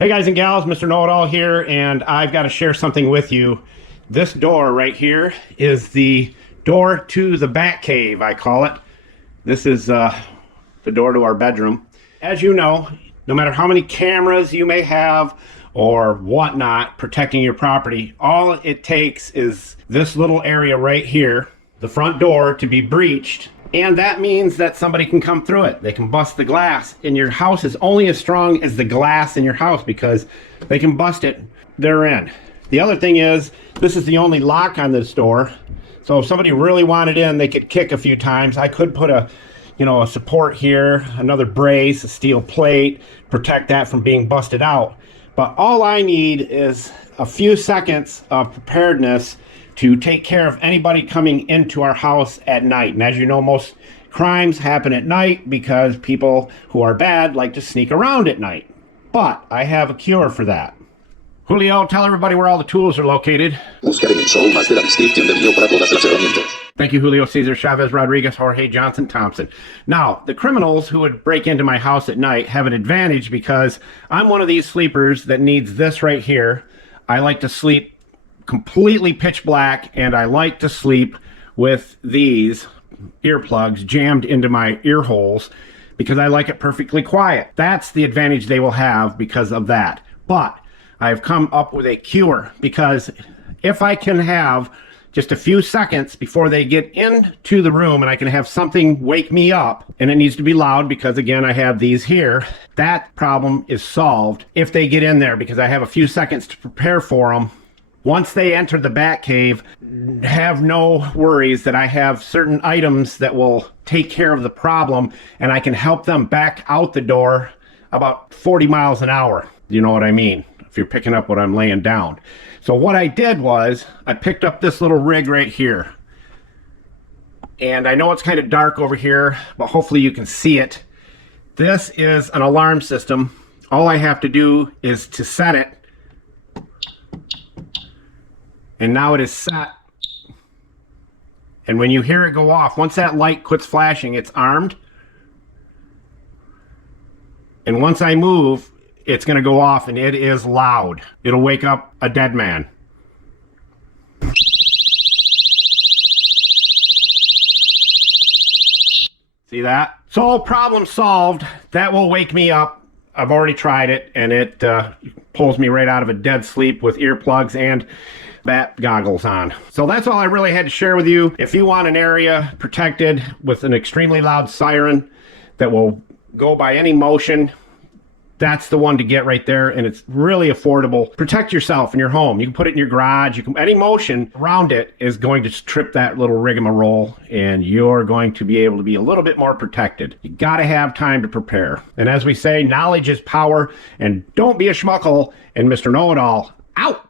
Hey guys and gals, Mr. Know-It-All here, and I've got to share something with you. This door right here is the door to the bat cave, I call it. This is the door to our bedroom. As you know, no matter how many cameras you may have or whatnot protecting your property, all it takes is this little area right here, the front door, to be breached. And that means that somebody can come through it. They can bust the glass, and your house is only as strong as the glass in your house because they can bust it, they're in. The other thing is, this is the only lock on this door. So if somebody really wanted in, they could kick a few times. I could put a support here, another brace, a steel plate, protect that from being busted out. But all I need is a few seconds of preparedness to take care of anybody coming into our house at night. And as you know, most crimes happen at night because people who are bad like to sneak around at night. But I have a cure for that. Julio, tell everybody where all the tools are located. Thank you, Julio Cesar Chavez Rodriguez Jorge Johnson Thompson. Now, the criminals who would break into my house at night have an advantage because I'm one of these sleepers that needs this right here. I like to sleep completely pitch black, and I like to sleep with these earplugs jammed into my ear holes because I like it perfectly quiet. That's the advantage they will have because of that. But I've come up with a cure, because if I can have just a few seconds before they get into the room and I can have something wake me up, and it needs to be loud because, again, I have these here, that problem is solved if they get in there because I have a few seconds to prepare for them. Once they enter the bat cave, have no worries that I have certain items that will take care of the problem, and I can help them back out the door about 40 miles an hour. You know what I mean? If you're picking up what I'm laying down. So what I did was I picked up this little rig right here. And I know it's kind of dark over here, but hopefully you can see it. This is an alarm system. All I have to do is to set it. And now it is set. And when you hear it go off, once that light quits flashing, it's armed. And once I move, it's going to go off, and it is loud. It'll wake up a dead man. See that? So problem solved. That will wake me up. I've already tried it, and it pulls me right out of a dead sleep with earplugs and bat goggles on. So that's all I really had to share with you. If you want an area protected with an extremely loud siren that will go by any motion, that's the one to get right there, and it's really affordable. Protect yourself in your home. You can put it in your garage. Any motion around it is going to trip that little rigmarole, and you're going to be able to be a little bit more protected. You got to have time to prepare. And as we say, knowledge is power, and don't be a schmuckle, and Mr. Know-It-All out.